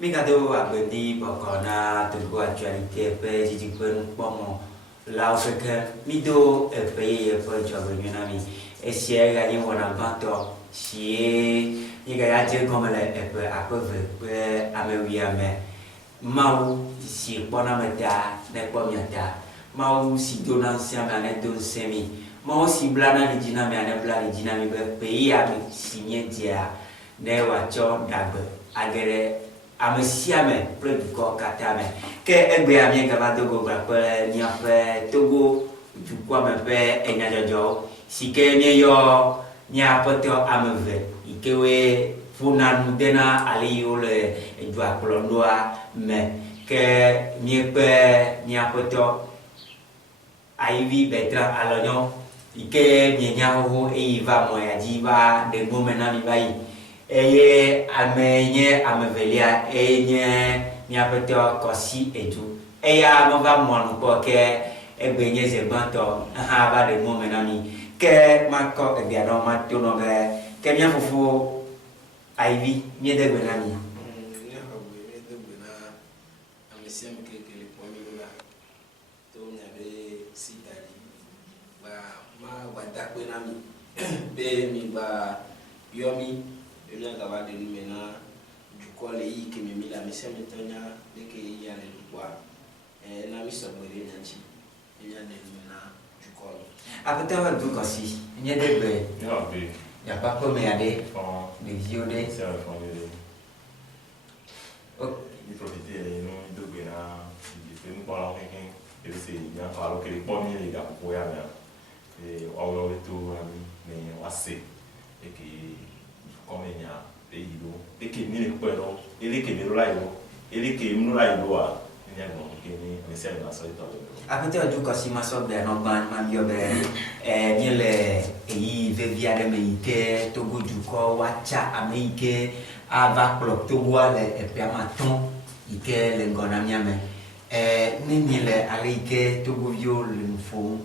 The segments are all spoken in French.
Mikado abendi bokona tunggu actualité pe jijikpen pomo lao feke mido pe pe jogo nyunami esie ga ni wona banto sie ni ga ya je komele pe apove pe amewia me mau si pona meta ne pomiata mau si dona siama ne don semi mau si blana ni jina me ane blana jina mi be pe ya mi si nyetia ne wa cho dabe agere amesiame plus du corps katame que egbe amien gaba dogo gba pe ni ape togo du kwa me pe enya jojo si ke mi yo ni apoto ameve ikewe funa nudena ali yo le edu aplondoa me que mi pe ni apoto aivi betra alonyo ike mi nya ho e va mo ya jiva de momena mi bai eye amenye amevelia enye miapeto kosi edu eya mo va mo npo ke egbenye ze gbanto ha ba de mo menami ke mako ebia no ma to no be ke mia fufu aivi mi de gbenami ni ha we mi de gbena amesia mi kekele po mi la to nya be sitali ba ma wa da gbenami be mi ba yomi ina gaba de mena jukole yi ke mi la mesia mi tonya de ke ya le dukwa na mi so gbere nyanchi ina de mena jukole apeta du kosi nye de be Ya, be. ya pa ko me ade Enfin, de viode c'est un fond de. ok Il profite de nous de bien. Il fait nous parler quelqu'un. Et c'est bien fallu que les premiers les gars pour y aller. Et on va tout mais on sait et que comme il y a pays d'eau et que ni les poids et les que nous là et les que nous là il doit il y a bon que ni mais c'est la seule apeta du kosi ma so be no ban ma bio be ni le eyi ve via de meite togo du ko wacha ameike ava klok togo ale e pe amaton ike le ngona miame ni le ale ike togo vio le mfo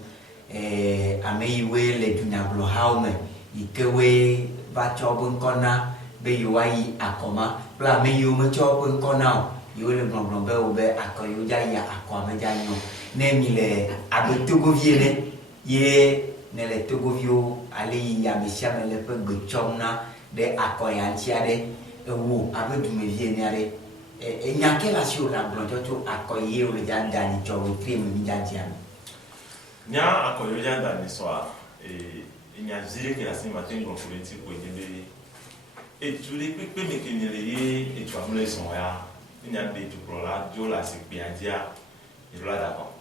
ameiwe le dunablo haume ike we va chobun kona be yuai akoma pla me yu me chobun kona yo le blon be obe akoyo ja ya akoma ja no ne mi le abe togo viene ye ne le togo vio ale ya me sia me le pe gchomna de akoya ntiade ewu abe du me viene ale nya ke la sur la blon to akoye o le ja dani chobo crime mi ja ja nya akoyo ja dans l'histoire et il y a ziré que la semaine matin dans politique pour aider et tu les peux mais que ni les et tu as les son ya il y a des tu pour là Dieu la c'est bien dia il là d'accord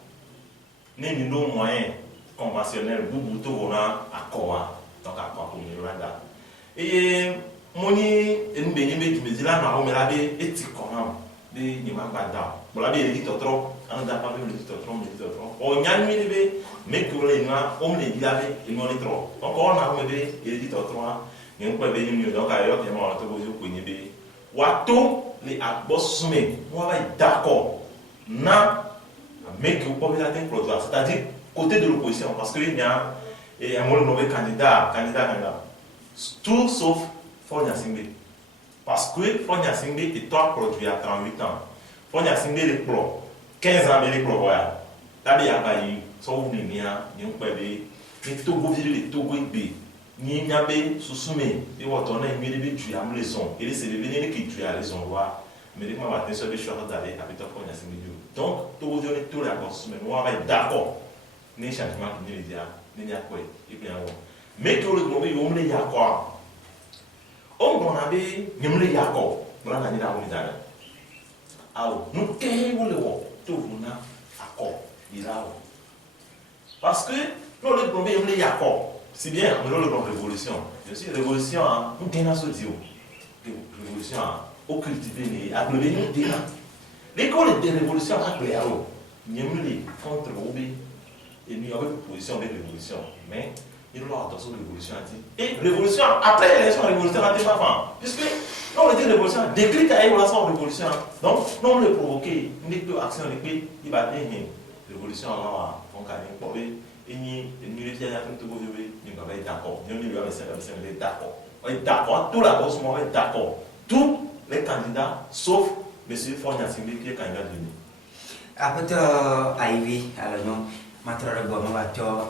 ni nos moyens conventionnels boubou to vona akoa donc akwa pour ni là et moni en benye me tu me dis là na o me la be éthique comment de ni ma bada bon la be il dit trop on da pas le dit trop me dit trop o nyan mi be mais que les na on me dit là be il m'en est trop donc on a me be il dit trop ni on peut be ni donc ayo que moi to bozo ko ni be wato les abosme on va être d'accord na mais que pour la tête produire c'est-à-dire côté de l'opposition parce que il y a et un mauvais candidat tout sauf Fonya Singbe. Parce que Fonya Singbe est toi produit à 38 ans. Fonya Singbe les pro 15 ans les pro voilà. Là il y a pas eu sauf ni mia ni on peut be ni Togo ville les Togo be ni nyabe susume et wotona mi be tu am leçon et c'est venir qui tu as raison wa mais les ma attention de choix d'aller avec Fonya Singbe. Donc Togo ville tout la susume on va être d'accord. Ni changement qui ni dia ni ya quoi et bien mais tout le monde on les y a quoi on a des nimle yako mwana ni dawo ndana awo nous kay wole wo to vuna akọ ilao parce que nous le problème nimle yako c'est bien mais le problème révolution je suis révolution nous dena so dio révolution au cultiver ni appelé nous dena l'école de révolution appelé awo nimle contre obi et nous avons position de révolution mais il y a attention révolution et révolution après l'élection révolution n'a pas fait puisque non on dit révolution déclic à une révolution donc non le provoquer une action il va dire révolution là on gagne pour et ni les gens à tout vous ils vont être d'accord nous lui avons d'accord on est d'accord tout la bosse on est d'accord tous les candidats sauf Monsieur Fonya Simbi kan ga dini. Apa tu Ivy alonyo matra go ma bato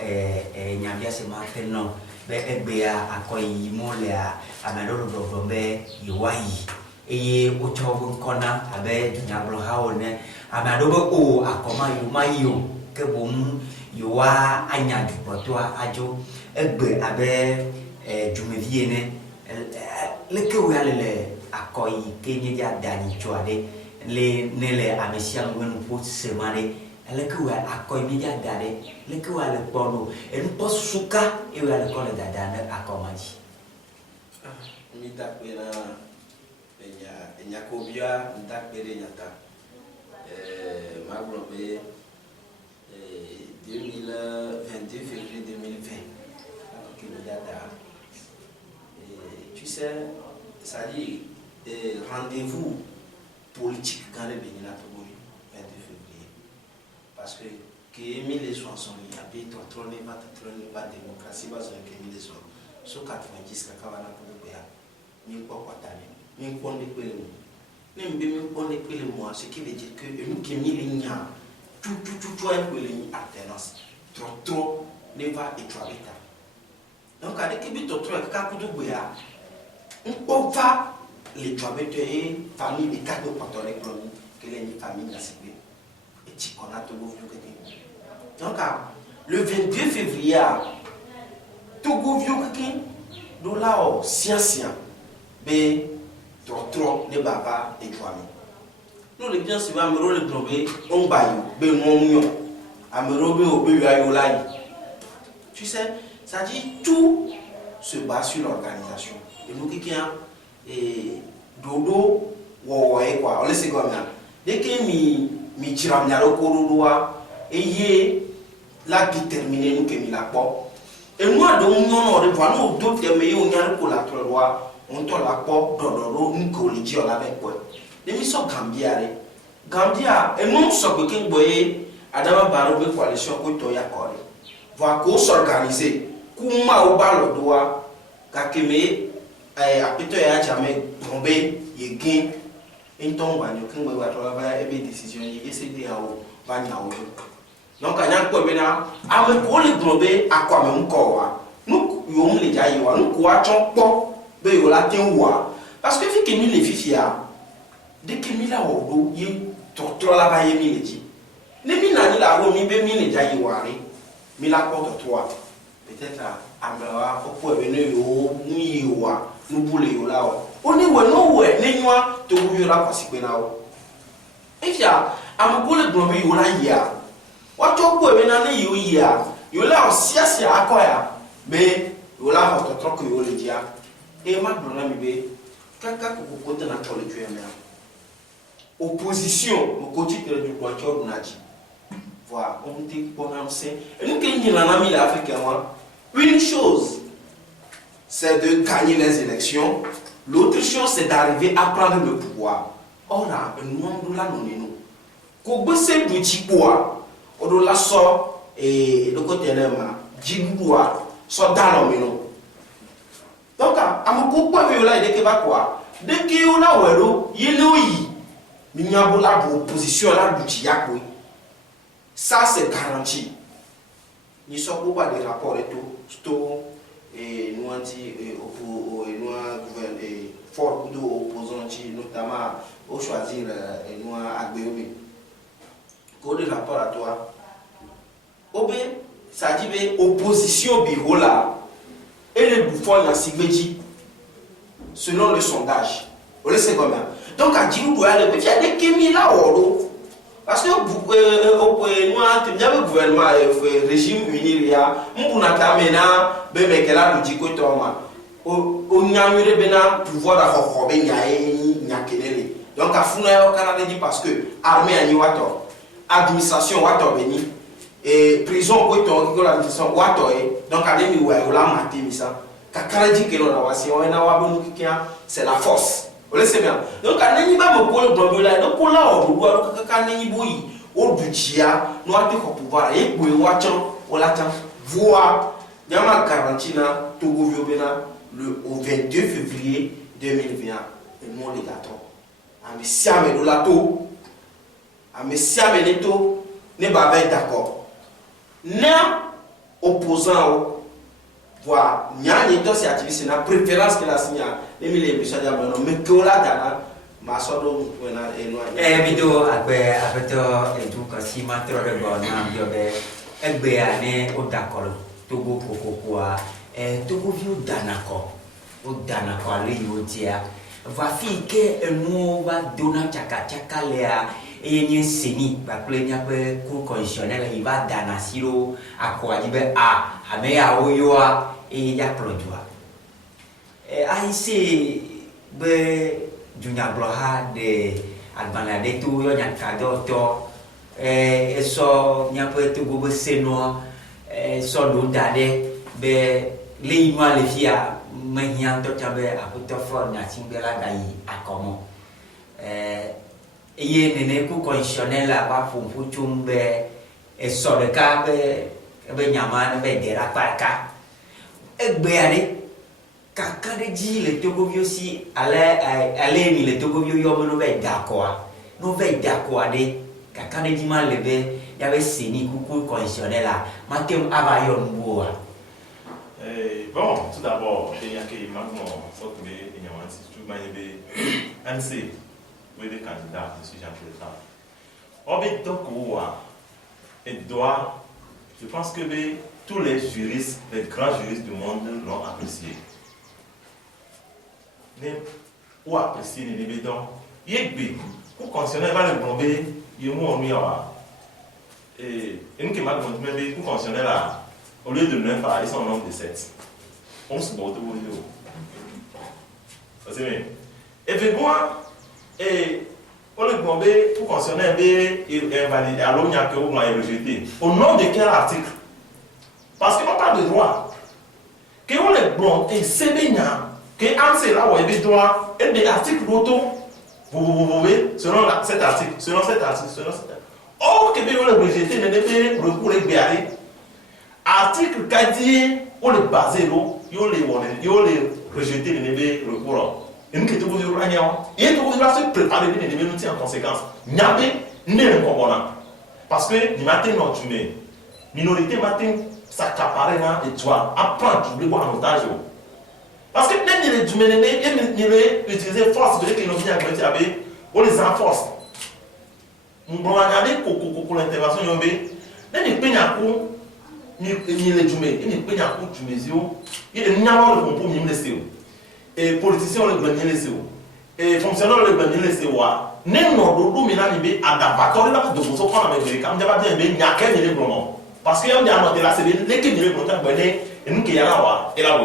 nyambia se ma tenno be egbea akoi molea amadoro do bombe yiwai eye ocho kona abe nyablo haone amadobo o akoma yumayo ke bom yuwa anya dupoto ajo egbe abe jumevie ne leke wale akoi kenye ja dani choade le nele amesiam wenu pot semane leke wa akoi mi ja dade leke wa le bono en posuka e wa le kole dada na akomaji mi tapena enya kobia ndakere nyata magro be 22 février 2020 alors que le data tu sais ça dit rendez-vous politique quand le Bénin a Togo 22 février parce que Emile Soisson il y a bien trop pas démocratie parce que Emile Soisson sur 90 kakavana pour le ni quoi tani ni quoi de pele ni mbemi quoi de pele moi ce qui veut dire que nous qui mis les nya tout un peu les alternance trop ne va et trop bêta donc avec que bito trop ka kudu boya on va les trois bêta et famille de quatre patronnes promis que les famille la cible et tu connais tout le que donc le 22 février Togo vieux que do lao science be trop de baba et toi-même. Nous les bien si va me le globé on baillou be mon amero be obe ayolai. Tu sais, ça dit tout se base sur l'organisation. Et nous qui et dodo wo quoi, on laisse comme ça. Dès que mi tiram nyalo kororoa et yé la déterminer nous que mi la po. Et moi donc non on voit nous d'autres mais on y a pour la trois on to la po dodoro nko le ji ola be po le mi so Gambia et non so que king boy adama baro be coalition ko to ya kore va ko s'organiser kuma o balo doa ka keme apito ya jamais tomber yegin inton ba ni king boy wa to ba e be décision yi essayer o ba nya o donc anya ko be na ame ko le globe akwa me nko wa nu yo mu le jayi wa nu ko a chon po be yo la ten wa parce que fi que mi le fifia de que mi la odo yi trop la ba ye mi le ji ne mi na ni la ro mi be mi le jayi wa re mi la ko to toi peut-être amela o po be ne yo mi wa nu bule yo la o ni we no we ne nwa to yo la kwasi pe na o e fia am ko le globe yo la ya wa to po be na ne yo ya yo la o sia akoya be yo la ho to trop ko yo le dia et ma blona mi be kaka ko côté na tole tu ema opposition au côté du droit naji voilà on dit prononcer et nous qui ni la nami africain une chose c'est de gagner les élections l'autre chose c'est d'arriver à prendre le pouvoir on a un monde là non nous ko bese du chipoa o do la so et le côté là ma jibua so dans le non donc amako kwa viola de ke ba kwa de ke ona wero yelo yi minyabo la opposition la du yakwe ça c'est garanti ni so ko ba des rapports et tout et nous anti nous gouvernement fort de opposants notamment au choisir et nous agbeobe ko de rapport à toi obe ça dit opposition bihola et les bouffons dans Sigbeji selon le sondage. Vous le savez comment. Donc à dire où aller, il y a des kémis là ou parce que nous gouvernement régime uniria, nous na tamena bébé kela nous dit que toma. On y a eu bena pouvoir à robe nyakenele. Donc à funa au Canada dit parce que armée ani wato, administration wato beni. Et prison ko to la prison wato donc allez mi wa la maté mi ça kakara dit que l'on a wasi on a wa bonu kikia c'est la force vous laissez bien donc allez ba mo ko le là donc pour là on doit kakana ni boyi o dutia no ate ko pouvoir e boy wachan o la tan voix nyama garantina Togo viobena le au 22 février 2020 et non les gâteaux ame sia ame ɖo la to ame sia ame ne to ne ba va d'accord ne opposant voire nya ni to si activiste na préférence que la signa ne mi le bisa ja no me ko la dana ma so do wena eno bido abeto education matro de bon na bio be egbe ane o d'accord togo kokoko a togo vi o danako ale yo dia va fi ke enu va dona chaka lea et ni seni ba plenya pe cour constitutionnel il va dana siro akwa dibe ame ya oyoa e ya plodua aise be junya bloha de albana de tu yo nya kado to so nya pe tu go seno so do dade be le inwa le fia mahia to tabe aputo for nya simbela dai akomo iye nene ku constitutionnel la ba fumfu chumbe so de ka be nyama be dera parka egbe ari kaka de ji le togo bi aussi ale mi le togo bi yo no be d'accord de kaka de ji ma le be ya be seni ku constitutionnel la matem abayo mboa bon tout d'abord il y a que maintenant faut que il y a un institut be ANC oui, les candidats, je suis Jean-Pierre Tard. Obi Tokoua, je pense que tous les juristes, les grands juristes du monde l'ont apprécié. Ou apprécié les bidons. Yébi, pour constitutionnel va le bomber, il y a moins de et une qui m'a demandé pour constitutionnel là, au lieu de 9, ils sont au nombre de 7. On se bat au bout. C'est bien. Et puis moi, et on le bombe pour constitutionnel est invalidé, alors il n'y a que vous m'avez rejeté. Au nom de quel article? Parce qu'on parle de droit. Que on le bombe et c'est bien que c'est là où il y a des droits et des articles d'auto. Vous voyez, selon cet article, selon cet article. Or, que on le rejeté, ne n'est pas recours et article qu'a dit, on le basé, on le rejeté, ne n'est pas recours. Et nous qui te posons la nion, et nous devons se préparer les démentis en conséquence. N'yabé n'est pas bon. Parce que ni matin non tu mets minorité matin s'accaparer là et toi apprendre tu veux voir en otage. Parce que même les duménés et les utiliser force de l'économie à côté avec on les enforce. On va regarder pour l'intervention yombe. Même les peignakou ni les dumé, ni les peignakou tu mesio, il est n'importe quoi pour me laisser. Et politiciens le gagner les CO et fonctionnaires le gagner les CO ne non do mina ni be adabatori la de boso kwa na America on va bien be nyaka ni le bromo parce que on a noté là c'est les qui ni le bromo bené et nous qui yala wa et là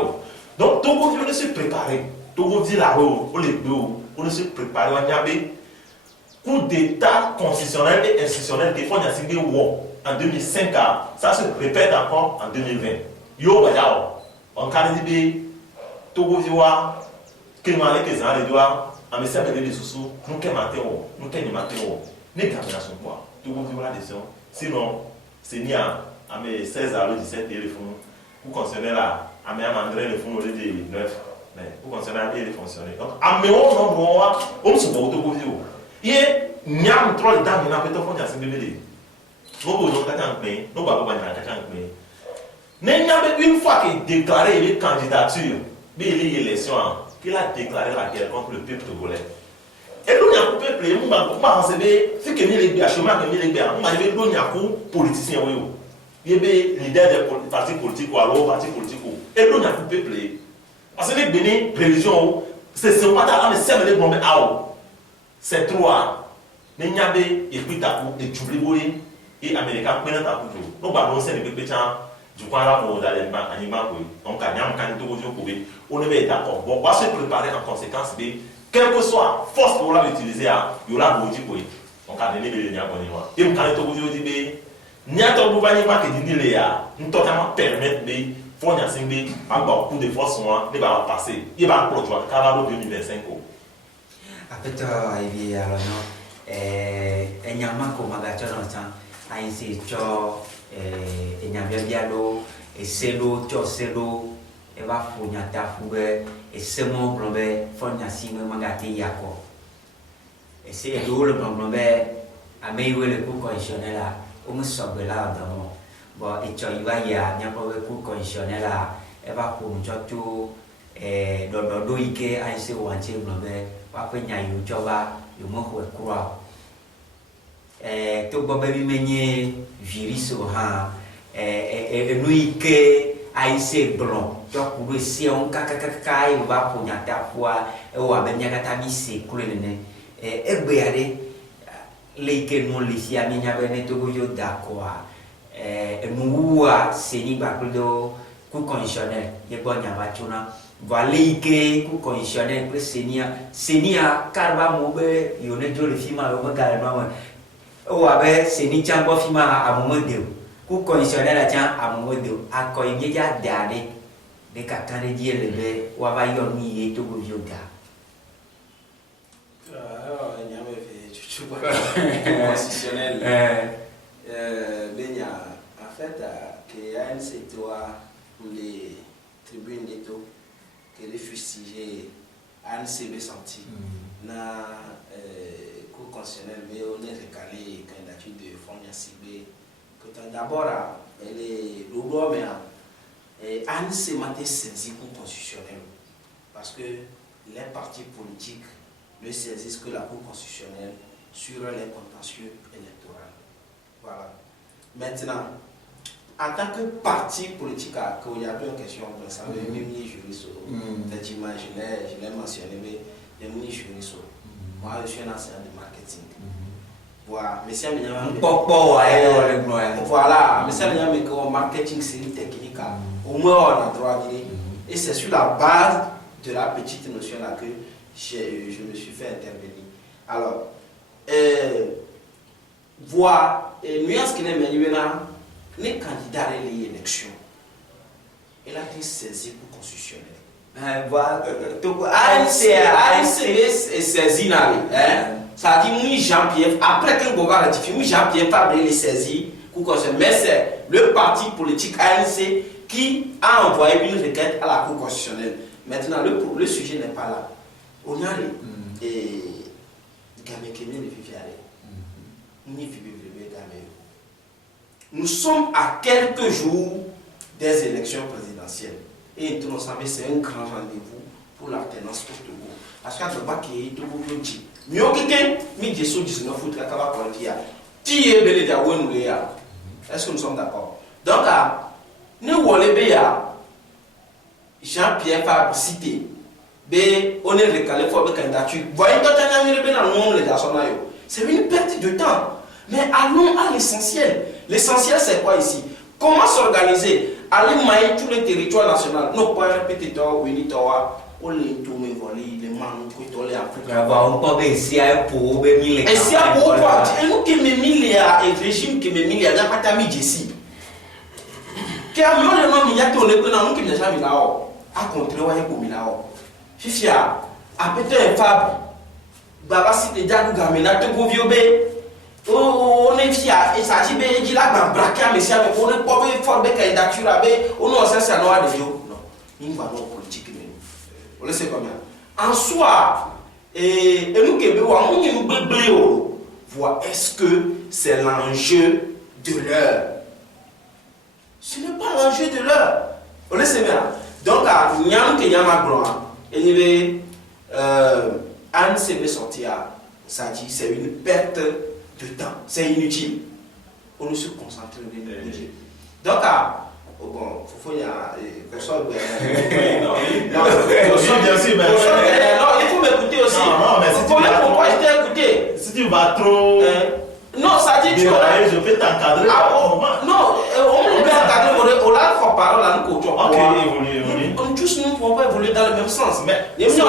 donc Togo veut se préparer Togo dit là on les deux on se préparer on y a be coup d'état constitutionnel et institutionnel qui font signer en 2005 ça se répète encore en 2020 yo ba on can dit Togo voit que malé que ça les doigts à me servir des sous nous que matéo nous que ni matéo n'est qu'à la son quoi Togo voit la décision sinon c'est ni à mes 16 à 17 téléphone pour concerner là à mes André le fond de 9 mais pour concerner à les fonctionner donc à mes on voit on se voit Togo vidéo et nyam trop de temps n'a pas de fond à se bébé nous nous quand mais nous pas mais une fois qu'il déclaré les candidatures l'élection qu'il a déclaré la guerre contre le peuple togolais. Et nous avons peuple, nous avons pensé que que les gars, chemin que les gars, nous avons donné un politicien, il y a des leaders des partis politiques ou alors partis politiques. Et nous avons peuple. Parce que les bénis, religion, c'est ce matin là, mais c'est les bombes à c'est trois. Mais il y a des équitables, des jubilés et américains, mais non, nous avons c'est les pétins. Du coup, là, on a les animaux, donc, on est d'accord. Bon, on va se préparer en conséquence, quelle que soit la force qu'on va utiliser, il y aura beaucoup de donc, on a donné les liens. Et on a dit, il y a un gouvernement qui dit, nous totalement permettre de faire un coup de force, il va passer, il va produire, car 2025. Après, il y a un yaman comme magasin dans le temps, à essayer et nyabia bialo et selo cho selo e va funya ta fuge e semo blombe fonya sime magati yako c'est le moment améliorer le cours conditionnel là on me sauve là dans bon et tu vas y a n'y a pas le cours conditionnel là elle va pour tout dans ike ai se wanche globe pa pe nya yu joba yu mo ho kura to gbo be menye viriso ha no ike ai se blon to ku se on kaka e va po nya ta kwa e wa be nya kata bi se kule ne egbe yare le ike no le si ami nya be ne to go yo da kwa nuwa se ni ba kudo ku conditionnel ye bo nya ba tuna valé que ku conditionnel que senia karba mobe yone jole fima o magala mama o abe seni chambo fima amomode ku conditionnel a chan amomode akoy ngeja dade de katare diele be wa ba yoni ye to go yoga nyame fe chuchu conditionnel benya en fait que a un secteur les tribunes d'éto que les fustigés ANCB senti na cours constitutionnel mais on est recalé candidature de Fonia Sibé que d'abord elle est l'eau mais ANC m'a été saisi cours constitutionnel parce que les partis politiques ne saisissent que la cour constitutionnelle sur les contentieux électoraux. Voilà. Maintenant, en tant que parti politique, quand il y a deux questions, vous savez, même les juristes, effectivement, je l'ai mentionné, mais les juristes, moi je suis un enseignant de marketing. Voilà, mais c'est voilà, mais c'est un marketing, c'est une technique, au moins on a droit à dire, et c'est sur la base de la petite notion là que je me suis fait intervenir. Alors, voir, nuance qui n'est pas les candidats à l'élection, il a été saisi pour constitutionnel. ANC est saisi dans ça dit Jean-Pierre, après qu'un gouvernement ratifie, Jean-Pierre Fabre est saisi pour constitutionnel. Mais c'est le parti politique ANC qui a envoyé une requête à la Cour constitutionnelle. Maintenant, le sujet n'est pas là. On a et nous sommes à quelques jours des élections présidentielles et nous savons que c'est un grand rendez-vous pour l'alternance au Togo. Parce qu'à Togo, il y a Togo qui dit quelqu'un mi 19 août à Kaba Kwantia. Qui est belé d'Awen Ouéa? Est-ce que nous sommes d'accord? Donc, nous voulons bien Jean-Pierre Fabre cité. On est recalé pour la candidature. Voyez, c'est une perte de temps. Mais allons à l'essentiel. L'essentiel, c'est quoi ici? Comment s'organiser? Aller mailler tous les territoires nationaux. Non, pas répéter, on les tourne, les mains, les Africains. On peut essayer pour essayer pour quoi? Et nous qui me milliards et régime qui me milliards, il n'y a pas de ici. Car nous, les noms, il y a tout le monde qui n'a jamais là. À contre, on est pour là. Fifia, après un fab, Baba Cité Diagou Gamena, te Goviobé. On est fier, et ça dit, il y a un braquet à Messia, on est pas fort de candidature, on a un certain nombre de vieux. Non, il n'y a pas de politique. On le sait combien. En soi, et nous qui nous voir est-ce que c'est l'enjeu de l'heure? Ce n'est pas l'enjeu de l'heure. On le sait bien. Donc, il y a un qui a ma gloire. Et il y a un CV sorti, ça dit, c'est une perte de temps, c'est inutile. On ne se concentre sur l'inutile. Donc, bon, il faut m'écouter aussi. Pourquoi je t'ai écouté? Si tu vas trop. Non, ça dit tu je peux t'encadrer. Non, on peut encadrer, on a fait parole à nous. Ok, évolue. On tous nous ne pouvons pas évoluer dans le même sens. Mais je sais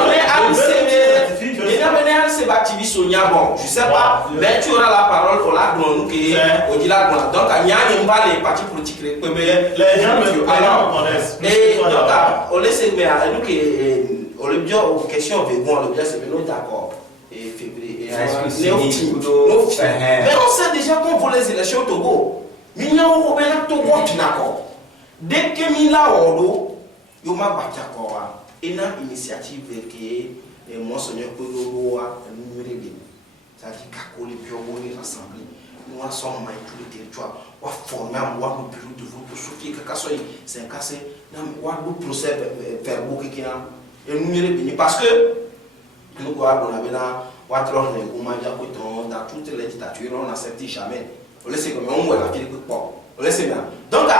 pas, mais tu auras la parole pour la glonde qui est dit la glonde. Donc, il y a les partis politiques. Les gens me connaissent. Et donc, on laisse, mais nous qui on le bien aux questions, on le bien, c'est nous d'accord. Et février, mais on sait déjà qu'on voit les élections au Togo. Mais il y a un Togo qui n'a pas. Dès que il y a un Togo, il y a une initiative qui est monseigneur Kodoa, c'est-à-dire qu'à les bureaux et l'assemblée, nous sommes tous les territoires, on va former le bureau de vote, souffler que c'est un casse, on va le procès verbaux qui a énuméré parce que nous on avait là, dans toutes les dictatures, on n'accepte jamais. On laisse comme on voit la vie de quoi. On laisse bien. Donc,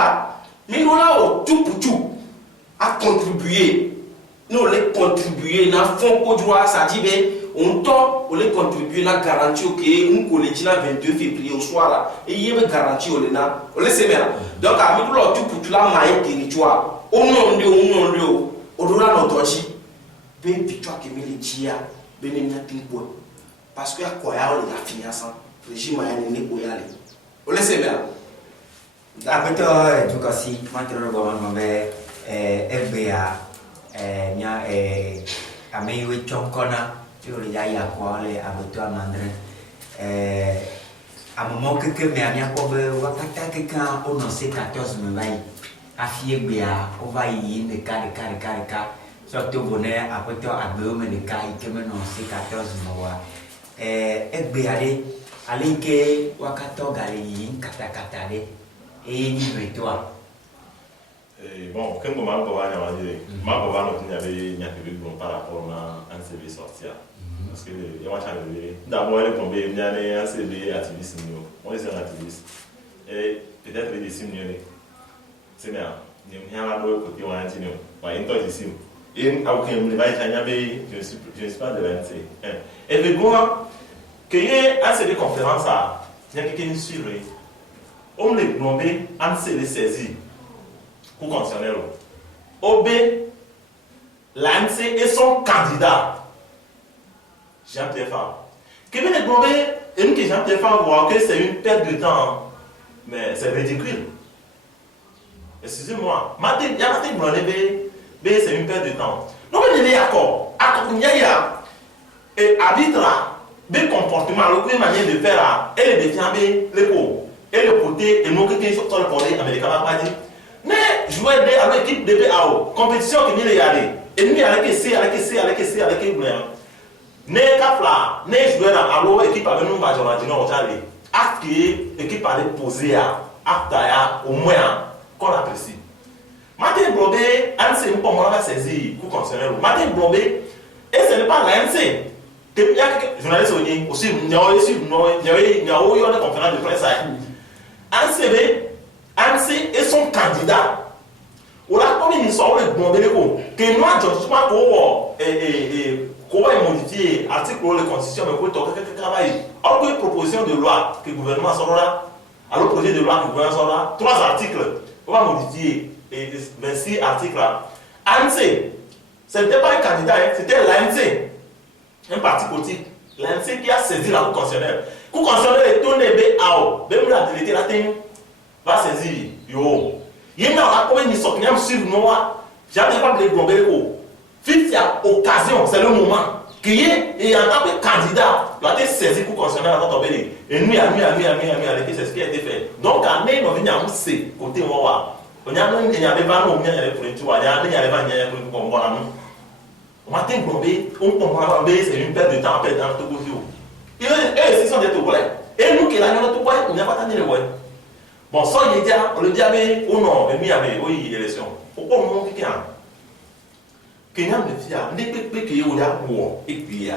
nous là, tout pour tout, à contribuer. Nous les contribuer, dans le fond, ça dit, on t'a contribué à garantir que nous collège le 22 février au soir là, et il y a une garantie au Léna. On laisse bien. Donc, nous là, tout pour tout là, maïe territoire. Au nom de, au-delà de notre vie, ben victoire qui me le dit, ben il n'y a qu'une point. Parce que à quoi il y a fini à ça, le régime a été né. On laisse bien. Après tout, tout cas, si maintenant le gouvernement FBA, il y a Amélie Chonkona, tu le dis à quoi les abattoirs mandrins. À un moment que mais à bien pour voir quelqu'un au nom C14 me va à FBA, on va y aller de cas. Surtout bonheur après tout à Béom de cas qui me non C14 me voit. FBA allez que Wakato Gali kata et toi. Bon, comme vous m'avez dit, je vais par rapport à un CV sortir. Parce que d'abord, elle est tombée, il y a un CV activiste. Moi, je suis un activiste. Et peut-être les signes, c'est bien. Il y a un autre côté, on a dit, et je ne suis pas de l'ANC. Et le gouvernement, qu'il y ait un CV conférence, il y a quelqu'un qui suit. On les nommé en CD saisi pour concerner OB, l'ANC et son candidat, Jean-Pierre Favre. Qui vient de nommer et que Jean-Pierre Favre voit que c'est une perte de temps, mais c'est ridicule. Excusez-moi, il y a un mais c'est une perte de temps. Nous venons d'accord. Il y a un arbitre, des comportements, la manière de faire, et les défier les pauvres. Et le côté, et nous qui sommes sur le côté américain, va dire, mais jouer avec l'équipe de BAO, compétition qui vient y aller, et nous avec ne capla, ne jouer dans l'équipe avec nous, va dire, non, j'allais, acte équipe allait poser à acte au moins qu'on apprécie. Martin Blobé, ANC, nous pouvons saisir pour concerner. Martin Blobé, et ce n'est pas l'ANC. Il y a quelques journalistes aussi, il y a eu des conférences de presse. ANC et son candidat. On a combien de fois le Blobé que nous avons qu'on va modifier l'article de la Constitution, mais pour travailler. Alors que proposition de loi que le gouvernement sort là, alors projet de loi que le gouvernement sort là, 3 articles, on va modifier. Et 26 articles là. ANC, ce n'était pas un candidat, c'était l'ANC, un parti politique. L'ANC qui a saisi la Cour constitutionnelle. La Cour constitutionnelle est tournée BAO. Même la vérité là, va saisir. Yo. Il y a combien de sortes qui ont suivi nous. J'avais pas de global. Il y a occasion, c'est le moment. Qui est, et en tant que candidat, il a été saisi pour constitutionnelle à notre pays. Et nous, c'est ce qui a été fait. Donc, à nous, on vient à nous, côté moi. On y a même des gens qui ont c'est une perte de temps à perdre dans le Togo. Et eux, ils sont des Togolais. Et nous qui l'avons dans le Togo, on n'y a pas tant de ouais. Bon, ça, il y a, on le dit, ou non, mais oui, élection. Pourquoi on manque quelqu'un? Quelqu'un me dit, on est peu qui est au Yah, et puis,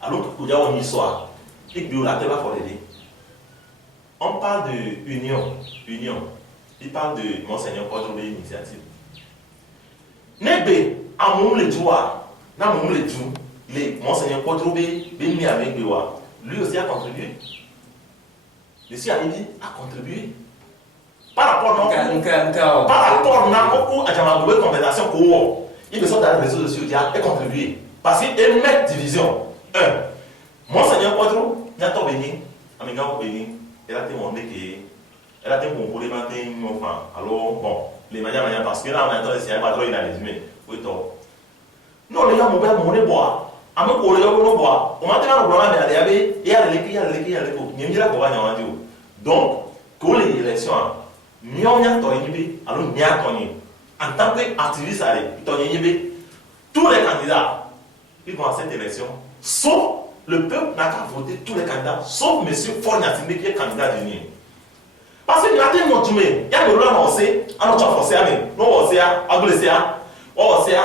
alors qu'il y a une histoire, et puis on a pas pour l'aider. On parle de union. Il parle de Monseigneur Quadro l'initiative. Nebe, à mon le joie, dans mon le jour, les Monseigneur Quadro béni avec Béwa, lui aussi a contribué. Le CID a contribué. Par rapport à la conversation pour il besoin dans les réseaux sociaux et contribuer. Parce qu'il met division. Monseigneur Quadro, il a tout béni, Amiga béni, il a témoigné que. Elle a été pour les matins, enfin, alors, bon, les manières, parce que là, on attend, c'est un patron, il a résumé. Oui, toi. Non, les gens, mon père, mon bois. À mon collègue, on boit. On m'a dit, on boit, mais il y a l'équipe, il y a l'équipe. Il y a l'équipe. Donc, pour les élections, nous avons un alors nous avons en tant qu'activiste, tous les candidats qui vont à cette élection, sauf le peuple n'a qu'à voter tous les candidats, sauf M. Fornasimbe qui est candidat d'union. Parce que matin mon tumé, il y a des gens aussi, on a forcé à nous, nous aussi à agresser, on est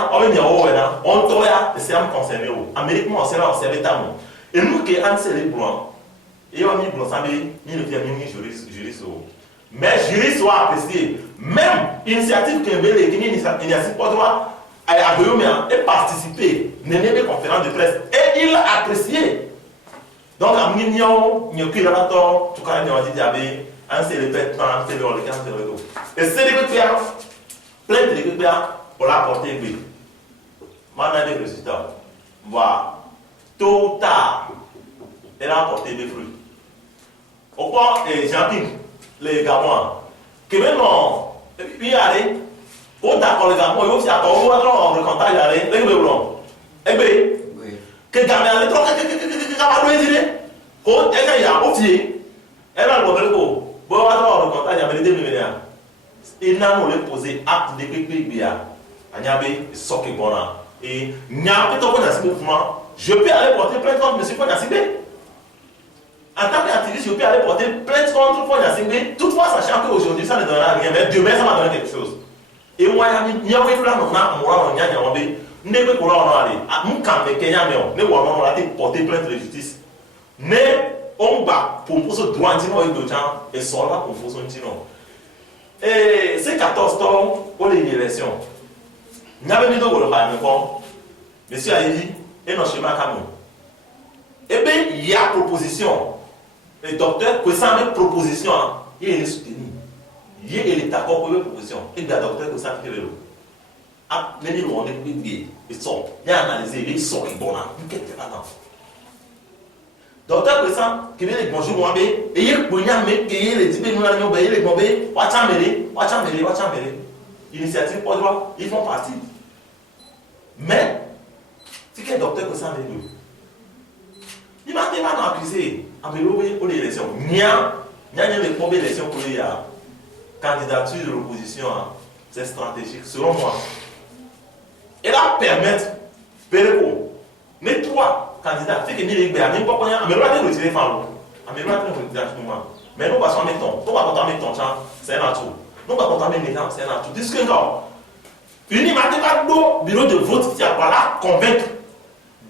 on toya, c'est un concerné. Amérique moi c'est là, c'est l'État. Et nous qui on c'est les blancs, et on est blanc, ça veut ni le faire ni juriste. Mais juriste soit apprécié, même initiative qui est belle, qui initiative pas droit. Et participer à une conférence de presse et il a apprécié. Donc, à Mignon, il y a eu un tout cas, il y a dit un c'est le pète, un c'est le rôle, un c'est le rôle. Et c'est les gars, plein de gars, pour la porter. Maintenant, les résultats, voilà, tôt ou tard, elle a apporté des fruits. Au point, Jean-Pierre, les Gabons, que même, puis allez. Au d'accord les gars, moi aussi à ton on recontact aller, les blancs. Eh bien, que gamin allait trop que dire. Ko et ya offier. Elle va le voir ko. Bon on recontact ya melide mimenia. Il n'a pas posé acte de bibia. Anyabe soki bona et nya peut on a mouvement. Je peux aller porter plainte contre monsieur Fonasimbe. En tant qu'activiste, je peux aller porter plainte contre Fonasimbe. Toutefois, sachant qu'aujourd'hui ça ne donnera rien, mais demain ça va donner quelque chose. Et moi, il y a un peu de temps, on a ne peut pas aller. Nous, quand les Kenyans, ne voulons pas porter plainte de justice. Ne, on va pour poser droit de gens et sur là pour poser un tino. Et ces 14 ans, pour les élections, nous avons mis de l'eau par exemple, monsieur a dit, et nos schémas Cameroun. Eh bien, il y a proposition. Le docteur, que ça met proposition, il est soutenu. Il y a l'État qui a une proposition. Et le docteur qui a fait le ah, les gens ont dit, ils sont, il y a analysé, ils sont bons là. Docteur Présent, qui vient de bonjour, moi, et il y a les dix nous allons les bombés, Wachamele. Initiative pour droit, ils font partie. Mais, c'est que le docteur Présent avec nous. Il m'a tellement accusé, à me lever pour l'élection. Il y a les premières élections pour les candidature de l'opposition, c'est stratégique, selon moi. Et là, permettre, Péréco, mais trois candidats, c'est que nous les gars, nous ne pouvons pas retirer Faro. Mais nous passons en même temps. Nous passons en même temps, c'est un atout. Nous passons en même temps, c'est un atout. Disque non. Une mathématique bureau de vote qui a pas là convaincre,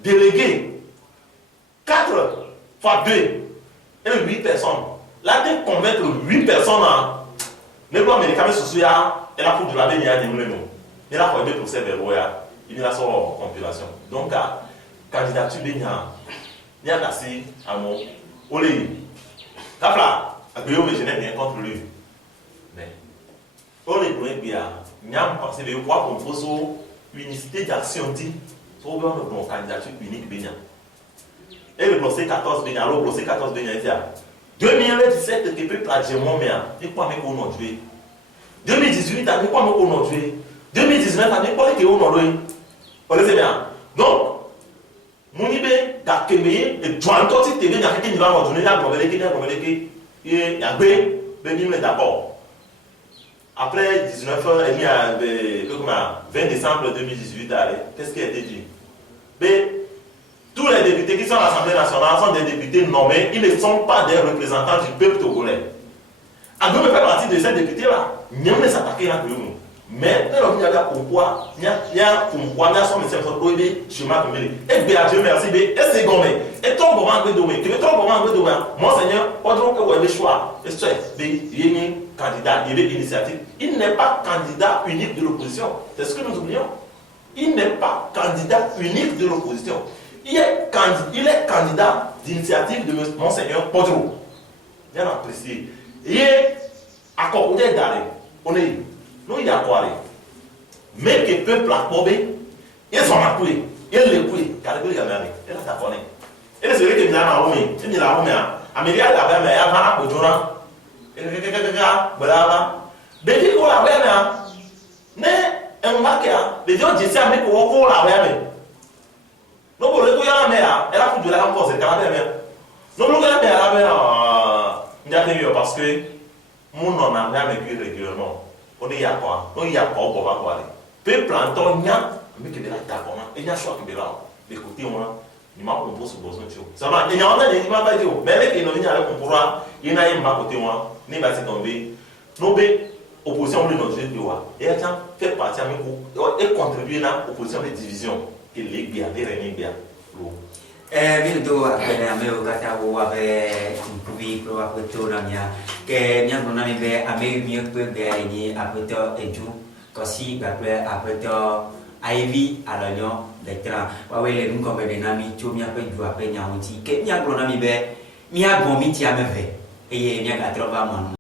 déléguer 4 fois 2 et 8 personnes. Là, de convaincre 8 personnes. Ne pas américain sous elle a pour de la bénia de nous. Elle a fait 2 procès verbaux. Il y a son compilation. Donc, candidature bénia, il y a assez à mon olé. Capla, à Béo, mais je n'ai rien contre lui. Mais, on est pour un bien. Il y a pensé de quoi qu'on pose une unité d'action dit sur le candidature unique bénia. Et le procès 14 bénia, le procès 14 bénia était à 2017, tu peux plagier mon mère. Tu crois qu'on a joué. 2018, tu crois qu'on a joué. 2019, tu crois qu'on a joué. Vous connaissez bien. Donc, mon idée d'accueillir et joindre tout ce qui est bien, qui va donner la il y a bien d'accord. Après 19h, il y a 20 décembre 2018, qu'est-ce qui a été dit? Tous les députés qui sont à l'Assemblée nationale sont des députés nommés, ils ne sont pas des représentants du peuple togolais. À nous, on fait partie de ces députés-là. Nous ne s'attaquons pas à nous. Mais, il y a pourquoi, il y a son médecin pour aider chemin comme lui. Et bien, Dieu merci, et c'est gommé. Et ton moment de dominer, tu veux ton moment de dominer. Monseigneur, pas trop que vous avez le choix. Et c'est, il y a un candidat, il y a une initiative. Il n'est pas candidat unique de l'opposition. C'est ce que nous oublions. Il n'est pas candidat unique de l'opposition. Il est candidat d'initiative de Monseigneur Podro. Bien apprécié. Il est accordé d'aller. On est, nous, il y a quoi aller. Mais que le peuple a probé, ils sont appuyés. Ils les couillent. Car le peuple a gagné. Il a tapé. Et c'est vrai que nous avons mis. Il a mis. Amélie a la même. Il a fait un peu de temps. Voilà. Mais il faut la même. Mais, on va faire. Les gens disent à mes cours, la même. Non, pour le coup, il y a la mer. Elle a foutu la cause, c'est la mer. Non, pour le coup, la mer, parce que mon nom n'a rien vécu régulièrement. On est à quoi? On y a quoi? On va quoi aller? Peu planton, il y a, mais qui est là, d'accord, il y a choix qui est là. Écoutez, moi, ni ma composer besoin tio ça va il y a on a des ma pas tio mais avec une ligne avec on pourra il y a un pas côté moi ni va se tomber no be opposition le non je dis wa et ça fait partie avec et contribuer à opposition de division et les bien les réunions bien lo mi do apena me o kata o ave kubi pro apoto na mia ke nya no na mi be ame mi pe be ni apoto eju kosi ba pe apoto Ivy alonyo letra wa wele nko be na mi cho mi ape ju ape nya unti ke nya no na mi be mi agbon mi ti ameve eye mi aga trova manu